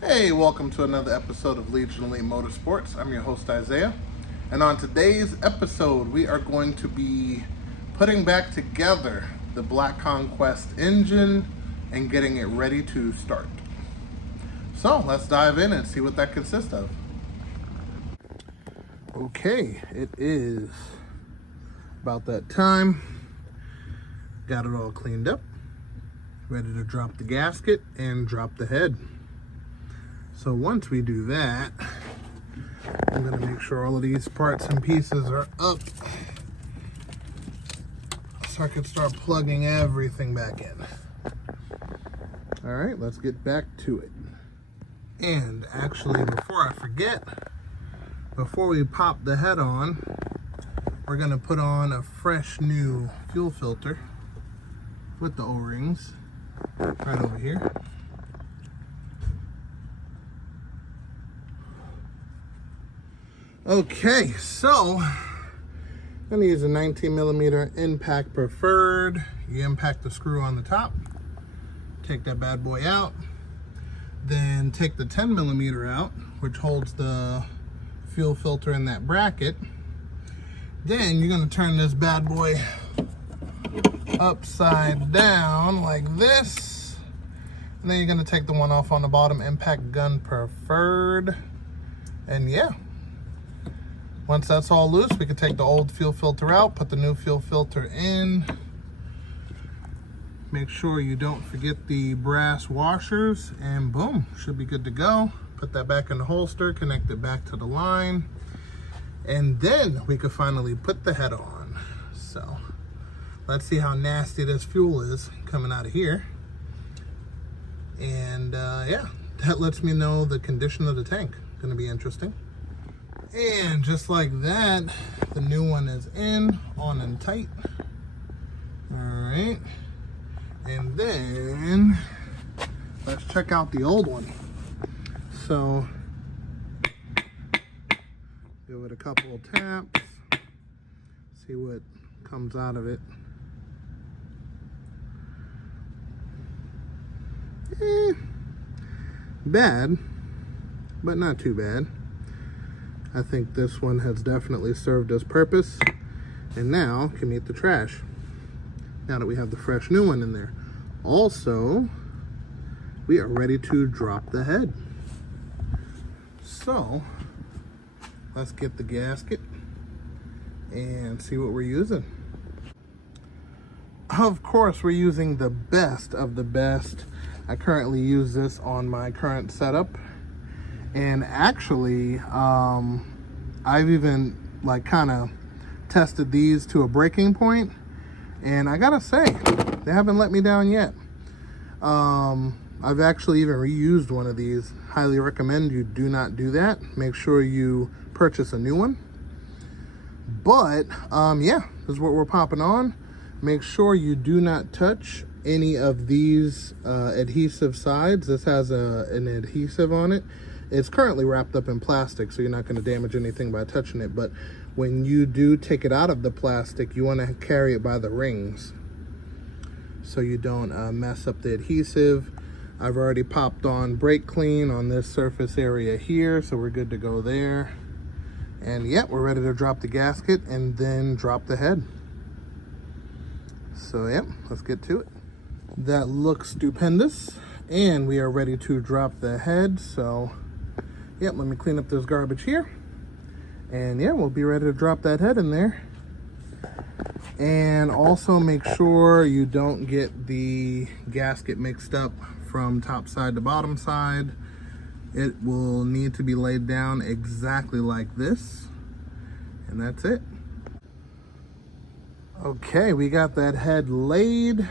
Hey, welcome to another episode of Legion Elite Motorsports. I'm your host Isaiah, and on today's episode we are going to be putting back together the Black Conquest engine and getting it ready to start. So let's dive in and see what that consists of. Okay, it is about that time. Got it all cleaned up, ready to drop the gasket and drop the head. So once we do that, I'm going to make sure all of these parts and pieces are up so I can start plugging everything back in. All right, let's get back to it. And actually, before I forget, before we pop the head on, we're going to put on a fresh new fuel filter with the O-rings right over here. Okay, so I'm going to use a 19mm impact preferred. You impact the screw on the top, take that bad boy out, then take the 10mm out, which holds the fuel filter in that bracket. Then you're going to turn this bad boy upside down like this, and then you're going to take the one off on the bottom, impact gun preferred, and yeah. Once that's all loose, we can take the old fuel filter out, put the new fuel filter in. Make sure you don't forget the brass washers, and boom, should be good to go. Put that back in the holster, connect it back to the line, and then we can finally put the head on. So let's see how nasty this fuel is coming out of here. And yeah, that lets me know the condition of the tank. Gonna be interesting. And just like that, the new one is in, on and tight. All right. And then let's check out the old one. So give it a couple of taps, see what comes out of it. Bad, but not too bad. I think this one has definitely served its purpose and now can meet the trash now that we have the fresh new one in there. Also, we are ready to drop the head. So let's get the gasket and see what we're using. Of course, we're using the best of the best. I currently use this on my current setup. And actually, I've even like kind of tested these to a breaking point, and I gotta say, they haven't let me down yet. I've actually even reused one of these. Highly recommend you do not do that. Make sure you purchase a new one. But yeah, this is what we're popping on. Make sure you do not touch any of these adhesive sides. This has an adhesive on it. It's currently wrapped up in plastic, so you're not going to damage anything by touching it. But when you do take it out of the plastic, you want to carry it by the rings so you don't mess up the adhesive. I've already popped on brake clean on this surface area here, so we're good to go there. And yeah, we're ready to drop the gasket and then drop the head. So yeah, let's get to it. That looks stupendous, and we are ready to drop the head. So yep, let me clean up this garbage here. And yeah, we'll be ready to drop that head in there. And also make sure you don't get the gasket mixed up from top side to bottom side. It will need to be laid down exactly like this. And that's it. Okay, we got that head laid.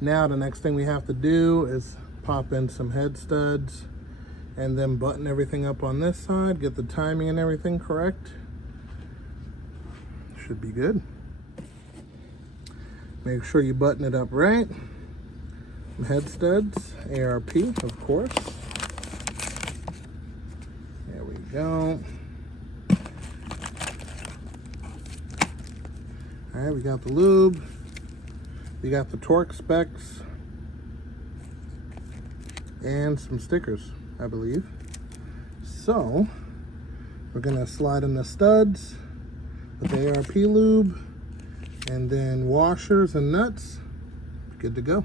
Now the next thing we have to do is pop in some head studs and then button everything up on this side, get the timing and everything correct. Should be good. Make sure you button it up right. Some head studs, ARP, of course. There we go. All right, we got the lube. We got the torque specs and some stickers. I believe. So we're gonna slide in the studs with the ARP lube, and then washers and nuts. Good to go.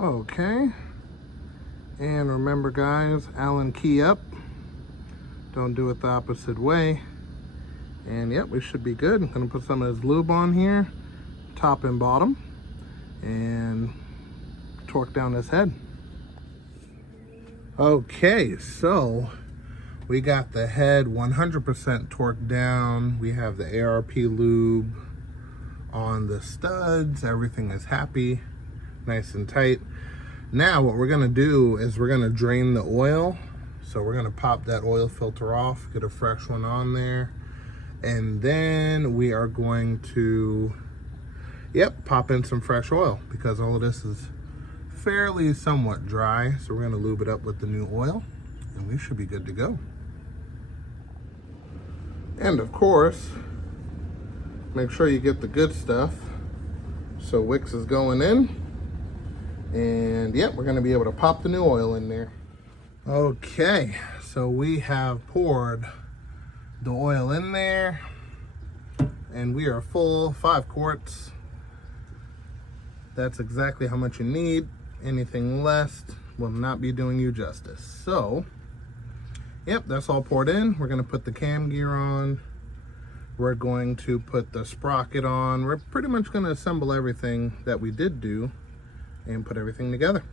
Okay, and remember guys, Allen key up. Don't do it the opposite way. And yep, we should be good. I'm gonna put some of this lube on here, top and bottom, and torque down this head. Okay, so we got the head 100% torqued down. We have the ARP lube on the studs. Everything is happy, nice and tight. Now what we're gonna do is we're gonna drain the oil. So we're gonna pop that oil filter off, get a fresh one on there. And then we are going to, pop in some fresh oil because all of this is fairly somewhat dry. So we're gonna lube it up with the new oil and we should be good to go. And of course, make sure you get the good stuff. So Wix is going in, and we're gonna be able to pop the new oil in there. Okay, so we have poured the oil in there and we are full, 5 quarts. That's exactly how much you need. Anything less will not be doing you justice. So, that's all poured in. We're gonna put the cam gear on. We're going to put the sprocket on. We're pretty much gonna assemble everything that we did do and put everything together.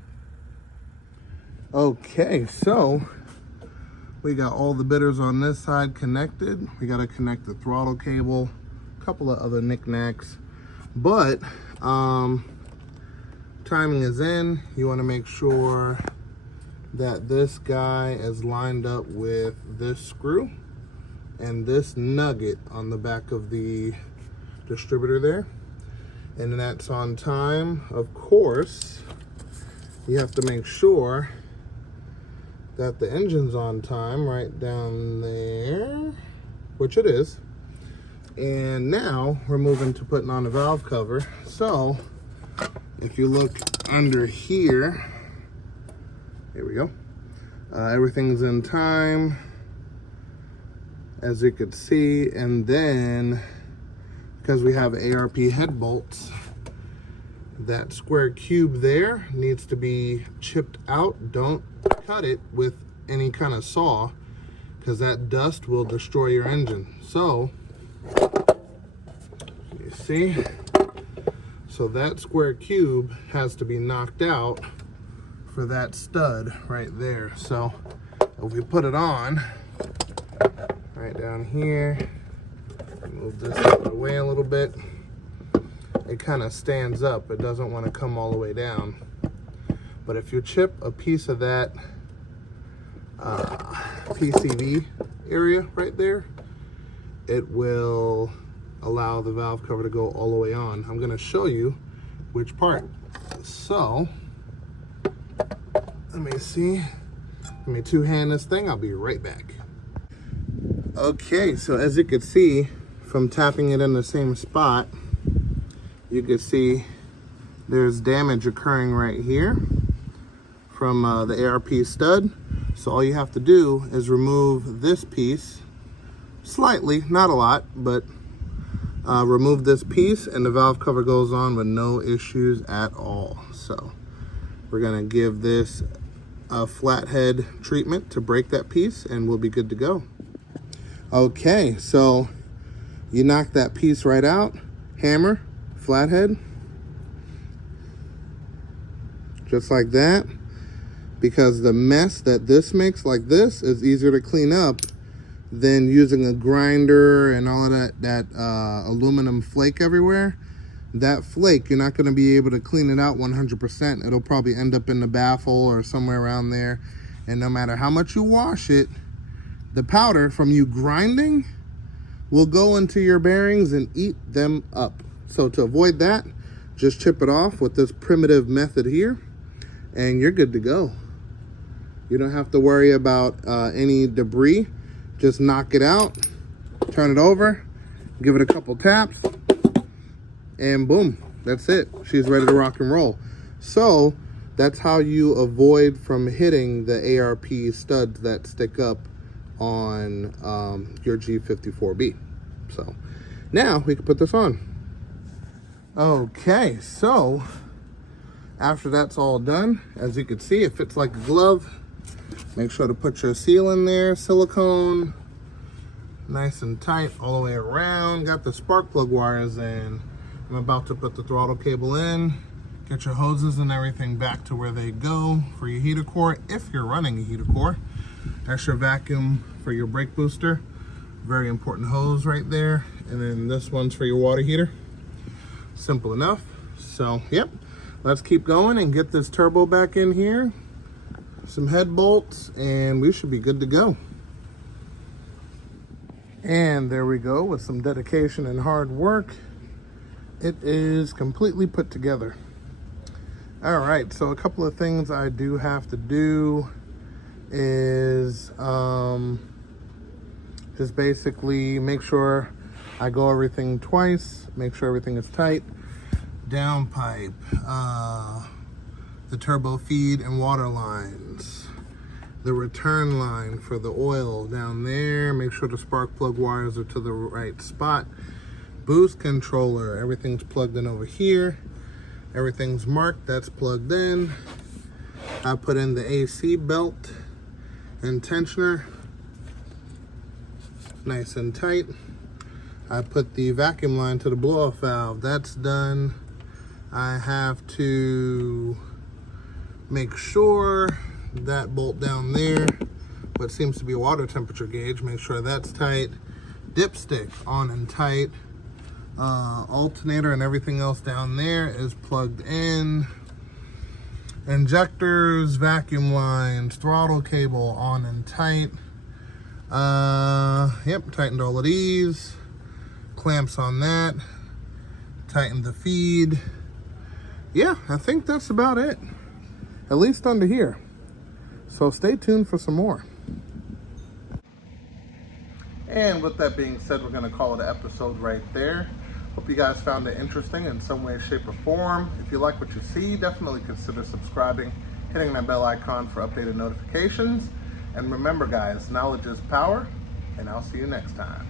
Okay, so we got all the bitters on this side connected. We got to connect the throttle cable, a couple of other knickknacks, but timing is in. You want to make sure that this guy is lined up with this screw and this nugget on the back of the distributor there, and that's on time. Of course, you have to make sure that the engine's on time right down there, which it is. And now we're moving to putting on the valve cover. So if you look under here, here we go. Everything's in time, as you could see. And then because we have ARP head bolts, that square cube there needs to be chipped out. Don't cut it with any kind of saw because that dust will destroy your engine. So you see, so that square cube has to be knocked out for that stud right there. So if we put it on right down here, move this out of the way a little bit, it kind of stands up. It doesn't want to come all the way down. But if you chip a piece of that PCV area right there, it will allow the valve cover to go all the way on. I'm going to show you which part. So let me see. Let me two-hand this thing. I'll be right back. Okay, so as you can see from tapping it in the same spot, you can see there's damage occurring right here from the ARP stud. So all you have to do is remove this piece slightly, not a lot, but remove this piece and the valve cover goes on with no issues at all. So we're gonna give this a flathead treatment to break that piece and we'll be good to go. Okay, so you knock that piece right out, hammer, flathead, just like that, because the mess that this makes like this is easier to clean up than using a grinder and all of that aluminum flake everywhere. That flake, you're not going to be able to clean it out 100%. It'll probably end up in the baffle or somewhere around there, and no matter how much you wash it, the powder from you grinding will go into your bearings and eat them up. So to avoid that, just chip it off with this primitive method here and you're good to go. You don't have to worry about any debris. Just knock it out, turn it over, give it a couple taps, and boom, that's it. She's ready to rock and roll. So That's how you avoid from hitting the ARP studs that stick up on your G54B. So now we can put this on. Okay, so after that's all done, as you can see, it fits like a glove. Make sure to put your seal in there, silicone, nice and tight all the way around. Got the spark plug wires in. I'm about to put the throttle cable in. Get your hoses and everything back to where they go for your heater core, if you're running a heater core. That's your vacuum for your brake booster. Very important hose right there. And then this one's for your water heater. Simple enough. So, yep. Let's keep going and get this turbo back in here. Some head bolts, and we should be good to go. And there we go, with some dedication and hard work. It is completely put together. All right, so a couple of things I do have to do is just basically make sure I go everything twice, make sure everything is tight. Downpipe, the turbo feed and water lines, the return line for the oil down there. Make sure the spark plug wires are to the right spot. Boost controller, everything's plugged in over here. Everything's marked, that's plugged in. I put in the AC belt and tensioner, nice and tight. I put the vacuum line to the blow-off valve, that's done. I have to make sure that bolt down there, what seems to be a water temperature gauge, make sure that's tight. Dipstick on and tight. Alternator and everything else down there is plugged in. Injectors, vacuum lines, throttle cable on and tight. Yep, tightened all of these. Clamps on that. Tightened the feed. Yeah, I think that's about it. At least under here. So stay tuned for some more. And with that being said, we're going to call it an episode right there. Hope you guys found it interesting in some way, shape, or form. If you like what you see, definitely consider subscribing, hitting that bell icon for updated notifications. And remember, guys, knowledge is power, and I'll see you next time.